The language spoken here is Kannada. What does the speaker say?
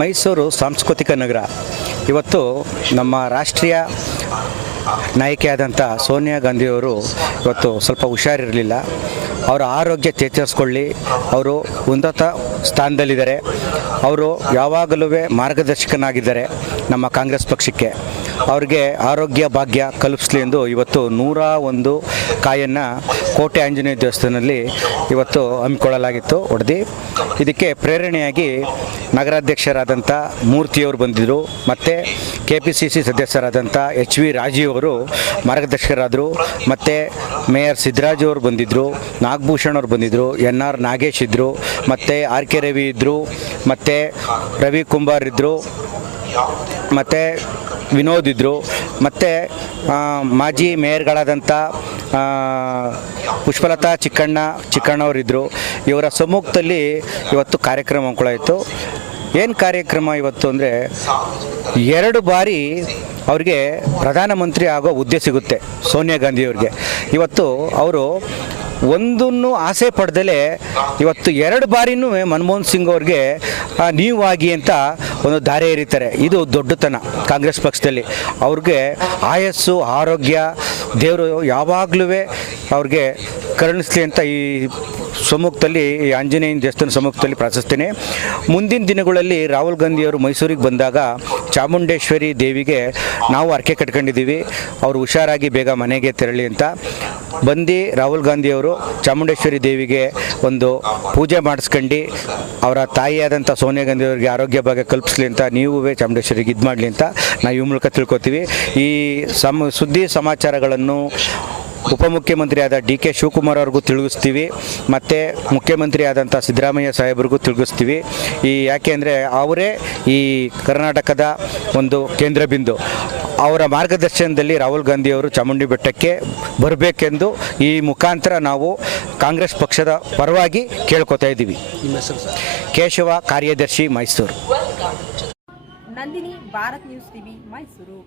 ಮೈಸೂರು ಸಾಂಸ್ಕೃತಿಕ ನಗರ. ಇವತ್ತು ನಮ್ಮ ರಾಷ್ಟ್ರೀಯ ನಾಯಕಿಯಾದಂಥ ಸೋನಿಯಾ ಗಾಂಧಿಯವರು ಇವತ್ತು ಸ್ವಲ್ಪ ಹುಷಾರಿರಲಿಲ್ಲ. ಅವರ ಆರೋಗ್ಯ ಚೇತರಿಸ್ಕೊಳ್ಳಿ. ಅವರು ಉನ್ನತ ಸ್ಥಾನದಲ್ಲಿದ್ದಾರೆ. ಅವರು ಯಾವಾಗಲೂ ಮಾರ್ಗದರ್ಶಕನಾಗಿದ್ದಾರೆ ನಮ್ಮ ಕಾಂಗ್ರೆಸ್ ಪಕ್ಷಕ್ಕೆ. ಅವ್ರಿಗೆ ಆರೋಗ್ಯ ಭಾಗ್ಯ ಕಲ್ಪಿಸಲಿ ಎಂದು ಇವತ್ತು 101 ಕಾಯನ್ನು ಕೋಟೆ ಆಂಜನೇಯ ದೇವಸ್ಥಾನದಲ್ಲಿ ಇವತ್ತು ಹಮ್ಮಿಕೊಳ್ಳಲಾಗಿತ್ತು. ಇದಕ್ಕೆ ಪ್ರೇರಣೆಯಾಗಿ ನಗರಾಧ್ಯಕ್ಷರಾದಂಥ ಮೂರ್ತಿಯವರು ಬಂದಿದ್ದರು, ಮತ್ತು KPCC ಸದಸ್ಯರಾದಂಥ HV ರಾಜೀವ್ ಅವರು ಮಾರ್ಗದರ್ಶಕರಾದರು, ಮತ್ತು ಮೇಯರ್ ಸಿದ್ದರಾಜು ಅವರು ಬಂದಿದ್ದರು, ನಾಗಭೂಷಣ್ ಅವರು ಬಂದಿದ್ದರು, NR ನಾಗೇಶ್ ಇದ್ದರು, ಮತ್ತು RK ರವಿ ಇದ್ದರು, ಮತ್ತು ರವಿ ಕುಂಬಾರ್ ಇದ್ದರು, ಮತ್ತು ವಿನೋದ್ ಇದ್ದರು, ಮತ್ತು ಮಾಜಿ ಮೇಯರ್ಗಳಾದಂಥ ಪುಷ್ಪಲತಾ ಚಿಕ್ಕಣ್ಣವರಿದ್ದರು. ಇವರ ಸಮ್ಮುಖದಲ್ಲಿ ಇವತ್ತು ಕಾರ್ಯಕ್ರಮ ಹಮ್ಮಿಕೊಳ್ಳಾಯಿತು. ಏನು ಕಾರ್ಯಕ್ರಮ ಇವತ್ತು ಅಂದರೆ 2 ಬಾರಿ ಅವ್ರಿಗೆ ಪ್ರಧಾನಮಂತ್ರಿ ಆಗೋ ಹುದ್ದೆ ಸಿಗುತ್ತೆ ಸೋನಿಯಾ ಗಾಂಧಿಯವ್ರಿಗೆ. ಇವತ್ತು ಅವರು ಒಂದನ್ನು ಆಸೆ ಪಡೆದಲೇ ಇವತ್ತು 2 ಬಾರಿನೂ ಮನಮೋಹನ್ ಸಿಂಗ್ ಅವ್ರಿಗೆ ನೀವು ಆಗಿ ಅಂತ ಒಂದು ದಾರಿ ಎರಿತಾರೆ. ಇದು ದೊಡ್ಡತನ ಕಾಂಗ್ರೆಸ್ ಪಕ್ಷದಲ್ಲಿ. ಅವ್ರಿಗೆ ಆಯಸ್ಸು ಆರೋಗ್ಯ ದೇವರು ಯಾವಾಗಲೂ ಅವ್ರಿಗೆ ಕರುಣಿಸ್ಲಿ ಅಂತ ಈ ಸಮ್ಮುಖದಲ್ಲಿ, ಈ ಆಂಜನೇಯನ ದೇವಸ್ಥಾನ ಸಮ್ಮುಖದಲ್ಲಿ ಪ್ರಾರ್ಥಿಸ್ತೇನೆ. ಮುಂದಿನ ದಿನಗಳಲ್ಲಿ ರಾಹುಲ್ ಗಾಂಧಿಯವರು ಮೈಸೂರಿಗೆ ಬಂದಾಗ ಚಾಮುಂಡೇಶ್ವರಿ ದೇವಿಗೆ ನಾವು ಹರಕೆ ಕಟ್ಕೊಂಡಿದ್ದೀವಿ, ಅವರು ಹುಷಾರಾಗಿ ಬೇಗ ಮನೆಗೆ ತೆರಳಿ ಅಂತ. ಬಂದು ರಾಹುಲ್ ಗಾಂಧಿಯವರು ಚಾಮುಂಡೇಶ್ವರಿ ದೇವಿಗೆ ಒಂದು ಪೂಜೆ ಮಾಡಿಸ್ಕೊಂಡು ಅವರ ತಾಯಿಯಾದಂಥ ಸೋನಿಯಾ ಗಾಂಧಿಯವರಿಗೆ ಆರೋಗ್ಯ ಭಾಗ್ಯ ಕಲ್ಪಿಸ್ಲಿ ಅಂತ ನೀವು ಚಾಮುಂಡೇಶ್ವರಿಗೆ ಇದು ಮಾಡಲಿ ಅಂತ ನಾವು ಈ ಮೂಲಕ ತಿಳ್ಕೊತೀವಿ. ಈ ಸುದ್ದಿ ಸಮಾಚಾರಗಳನ್ನು ಉಪಮುಖ್ಯಮಂತ್ರಿ ಆದ DK ಶಿವಕುಮಾರ್ ಅವ್ರಿಗೂ ತಿಳಿಸ್ತೀವಿ, ಮತ್ತು ಮುಖ್ಯಮಂತ್ರಿ ಆದಂಥ ಸಿದ್ದರಾಮಯ್ಯ ಸಾಹೇಬ್ರಿಗೂ ತಿಳಿಸ್ತೀವಿ. ಯಾಕೆ ಅಂದರೆ ಅವರೇ ಈ ಕರ್ನಾಟಕದ ಒಂದು ಕೇಂದ್ರ ಬಿಂದು. ಅವರ ಮಾರ್ಗದರ್ಶನದಲ್ಲಿ ರಾಹುಲ್ ಗಾಂಧಿಯವರು ಚಾಮುಂಡಿ ಬೆಟ್ಟಕ್ಕೆ ಬರಬೇಕೆಂದು ಈ ಮುಖಾಂತರ ನಾವು ಕಾಂಗ್ರೆಸ್ ಪಕ್ಷದ ಪರವಾಗಿ ಕೇಳ್ಕೊತಾ ಇದ್ದೀವಿ. ಕೇಶವ, ಕಾರ್ಯದರ್ಶಿ, ಮೈಸೂರು. Nandini, Bharat news TV, Mysuru.